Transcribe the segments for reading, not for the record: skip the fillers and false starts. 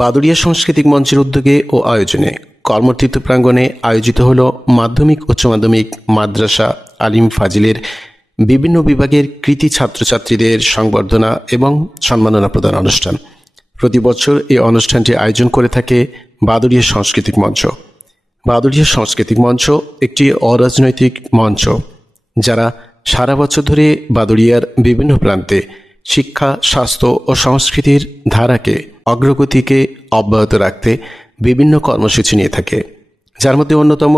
বাদুড়িয়া সাংস্কৃতিক মঞ্চের উদ্যোগে ও আয়োজনে কর্মতীর্থ প্রাঙ্গণে আয়োজিত হল মাধ্যমিক উচ্চ মাধ্যমিক মাদ্রাসা আলিম ফাজিলের বিভিন্ন বিভাগের কৃতি ছাত্রছাত্রীদের সংবর্ধনা এবং সম্মাননা প্রদান অনুষ্ঠান। প্রতি বছর এই অনুষ্ঠানটি আয়োজন করে থাকে বাদুড়িয়া সাংস্কৃতিক মঞ্চ। বাদুড়িয়া সাংস্কৃতিক মঞ্চ একটি অরাজনৈতিক মঞ্চ যারা সারা বছর ধরে বাদুড়িয়ার বিভিন্ন প্রান্তে শিক্ষা, স্বাস্থ্য ও সংস্কৃতির ধারাকে অগ্রগতিকে অব্যাহত রাখতে বিভিন্ন কর্মসূচি নিয়ে থাকে, যার মধ্যে অন্যতম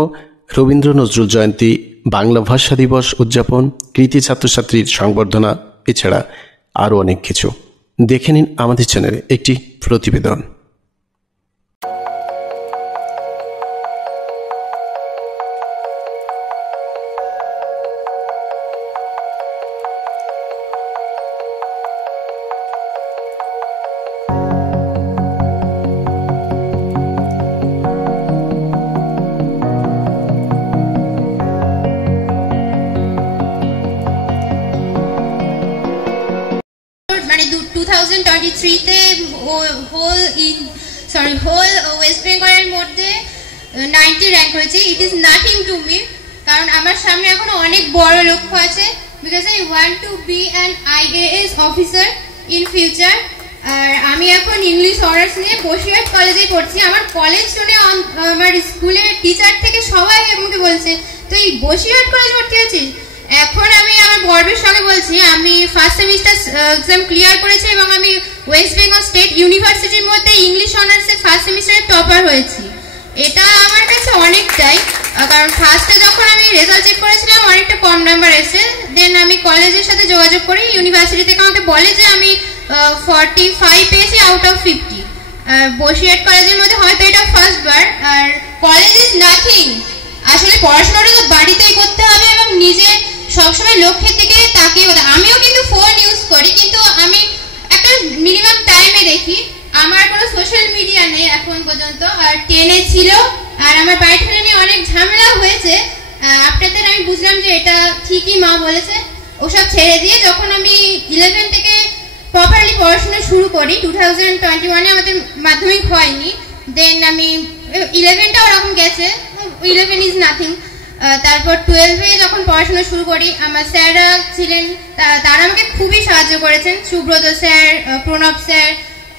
রবীন্দ্র নজরুল জয়ন্তী, বাংলা ভাষা দিবস উদযাপন, কৃতি ছাত্রছাত্রীর সংবর্ধনা, এছাড়া আরও অনেক কিছু। দেখে নিন আমাদের চ্যানেলে একটি প্রতিবেদন। মানে 2023-তে হোল ওয়েস্ট বেঙ্গলের মধ্যে 90 র্যাঙ্ক হয়েছে। It is nothing to me, কারণ আমার সামনে এখনো অনেক বড় লক্ষ্য আছে। Because I want to be an IAS officer in future. আর আমি এখন ইংলিশ অনার্স নিয়ে বসিরহাট কলেজে পড়ছি। আমার কলেজ শুনে আমার স্কুলের টিচার থেকে সবাই আমাকে বলছে তুই বসিরহাট কলেজ ভর্তি হয়েছিস। এখন আমি আমার গর্বের সঙ্গে বলছি আমি ফার্স্ট সেমিস্টার এক্সাম ক্লিয়ার করেছি এবং আমি ওয়েস্ট বেঙ্গল স্টেট ইউনিভার্সিটির মধ্যে ইংলিশ অনার্সে ফার্স্ট সেমিস্টারে টপার হয়েছি। এটা আমার কাছে অনেকটাই, কারণ ফার্স্টে যখন আমি রেজাল্ট চেক করেছিলাম অনেকটা কম নাম্বার এসে, দেন আমি কলেজের সাথে যোগাযোগ করি। ইউনিভার্সিটি থেকে আমাকে বলে যে আমি 45 পেয়েছি আউট অফ 50। বসিরহাট কলেজের মধ্যে হয়তো এটা ফার্স্ট বার। আর কলেজ ইজ নাথিং, আসলে পড়াশোনাটা তো বাড়িতেই করতে হবে এবং নিজে সবসময় লক্ষ্যের দিকে তাকিয়ে। আমিও কিন্তু ফোন ইউজ করি, কিন্তু আমি একটা মিনিমাম টাইমে দেখি। আমার কোনো সোশ্যাল মিডিয়া নেই এখন পর্যন্ত, আর 10-এ ছিল। আর আমার বাড়ি থেকে নিয়ে অনেক ঝামেলা হয়েছে। আপনাদের আমি বুঝলাম যে এটা ঠিকই মা বলেছে, ওসব ছেড়ে দিয়ে যখন আমি 11 থেকে প্রপারলি পড়াশোনা শুরু করি, 2021-এ আমাদের মাধ্যমিক হয়নি। দেন আমি 11টা ওরকম গেছে, 11 ইজ নাথিং। তারপর 12-এ যখন পড়াশোনা শুরু করি, আমার স্যাররা ছিলেন, তারা আমাকে খুবই সাহায্য করেছেন। সুব্রত স্যার, প্রণব স্যার,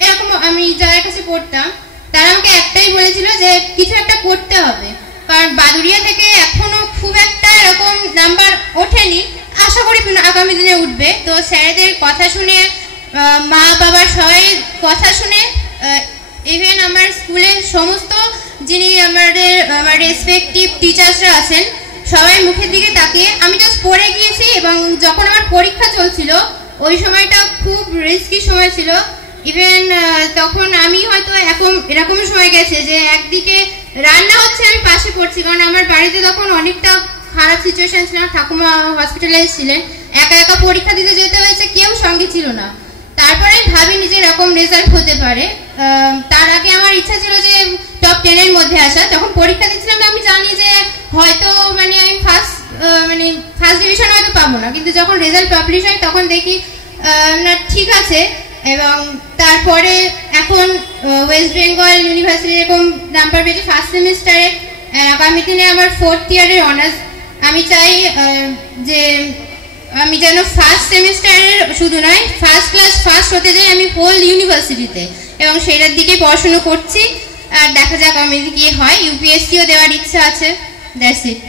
এরকম আমি যাদের কাছে পড়তাম তারা আমাকে একটাই বলেছিল যে কিছু একটা করতে হবে, কারণ বাদুড়িয়া থেকে এখনো খুব একটা এরকম নাম্বার ওঠেনি। আশা করি আগামী দিনে উঠবে। তো স্যারদের কথা শুনে, মা বাবার সবাই কথা শুনে, ইভেন আমার স্কুলের সমস্ত যিনি আমার রেসপেক্টিভ টিচার্সরা আছেন সবাই মুখের দিকে তাকিয়ে আমি জাস্ট পড়ে গিয়েছি। এবং যখন আমার পরীক্ষা চলছিল ওই সময়টা খুব রিস্কি সময় ছিল। ইভেন তখন আমি হয়তো এরকম সময় গেছে যে একদিকে রান্না হচ্ছে আমি পাশে পড়ছি, কারণ আমার বাড়িতে তখন অনেকটা খারাপ সিচুয়েশন ছিল। ঠাকুমা হসপিটালাইজ ছিলেন, একা একা পরীক্ষা দিতে যেতে হয়েছে, কেউ সঙ্গে ছিল না। তারপরে ভাবিনি যে এরকম রেজাল্ট হতে পারে। তার আগে আমার ইচ্ছা ছিল যে টপ 10-এর মধ্যে আসা। তখন পরীক্ষা দিচ্ছিলাম আমি জানি যে হয়তো আমি ফার্স্ট ডিভিশন হয়তো পাবো না, কিন্তু যখন রেজাল্ট পাবলিশ হয় তখন দেখি না ঠিক আছে। এবং তারপরে এখন ওয়েস্ট বেঙ্গল ইউনিভার্সিটি এরকম নাম্বার পেয়েছি ফার্স্ট সেমিস্টারে। আগামী দিনে আমার 4th ইয়ারের অনার্স। আমি চাই যে আমি যেন ফার্স্ট সেমিস্টারের শুধু নয়, ফার্স্ট ক্লাস ফার্স্ট হতে যাই আমি হোল ইউনিভার্সিটিতে, এবং সেটার দিকে পড়াশোনা করছি। আর দেখা যাক আমি কি হয়। UPSCও দেওয়ার ইচ্ছা আছে। That's it.